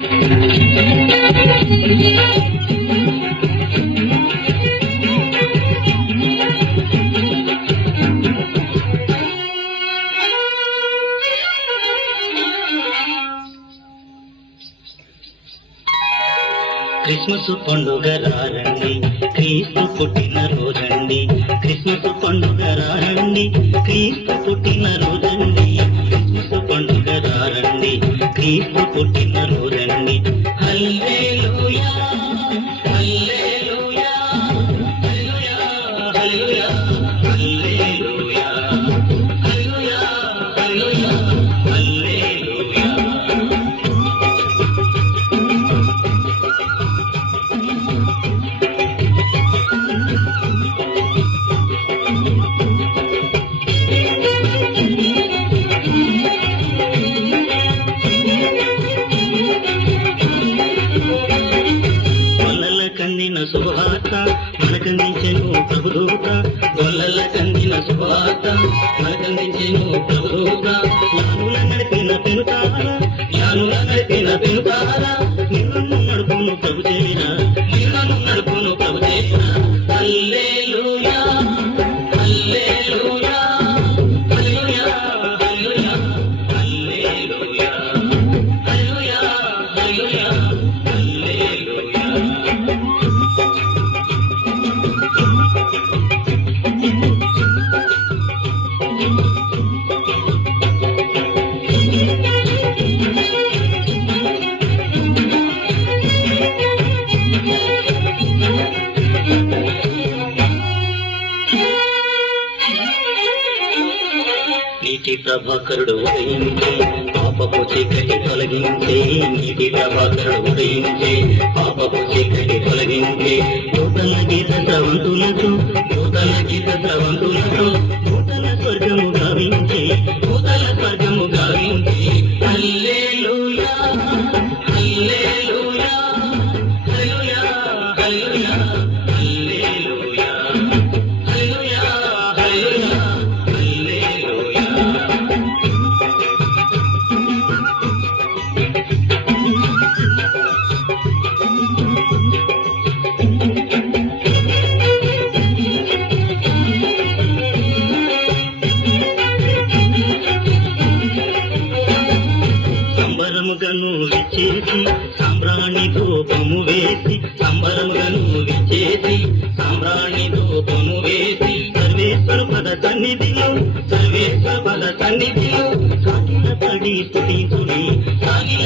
Christmas పండుగ రారండి, క్రీస్తు పుట్టిన రోజండి. క్రిస్మస్ పండుగ రారండి, క్రీస్తు పుట్టిన రోజండి. క్రిస్మస్ పండుగ రారండి, క్రీస్తు పుట్టిన రోజండి. హల్లెలూయా హల్లెలూయా హల్లెలూయా హల్లెలూయా హల్లెలూయా హల్లెలూయా హల్లెలూయా హల్లెలూయా. కందిన శుభవార్త మనకందించెను ప్రభుదూత, గొల్లల కందిన శుభవార్త మనకందించెను ప్రభుదూత. జ్ఞానుల నడిపిన పెనుతార, జ్ఞానుల నడిపిన పెనుతార, నిన్ను నడుపును ప్రభు చేరా, నిన్ను నడుపును ప్రభు చేరా. హల్లెలూయా హల్లెలూయా హల్లెలూయా హల్లెలూయా హల్లెలూయా హల్లెలూయా హల్లెలూయా హల్లెలూయా. నీటి ప్రభాకరుడు ఉదయించే పాపపు చీకటి తొలగించే, నీటి ప్రభాకరుడు ఉదయించే పాపపు చీకటి తొలగించే. నూతన గీత స్రవంతులతో, నూతన గీత స్రవంతులతో నూతన స్వర్గము గావించే, నూతన స్వర్గము గావించే. హల్లెలూయా హల్లెలూయా హల్లెలూయా హల్లెలూయా హల్లెలూయా హల్లెలూయా హల్లెలూయా హల్లెలూయా. సంబరముగను విచ్చేసి సాంబ్రాణి ధూపము వేసి, సంబరముగను విచ్చేసి సాంబ్రాణి ధూపము వేసి. సర్వేశ్వర పద సన్నిధిలో, సర్వేశ్వర పద సన్నిధిలో సాగిల పడి స్తుతించుడి, సాగిల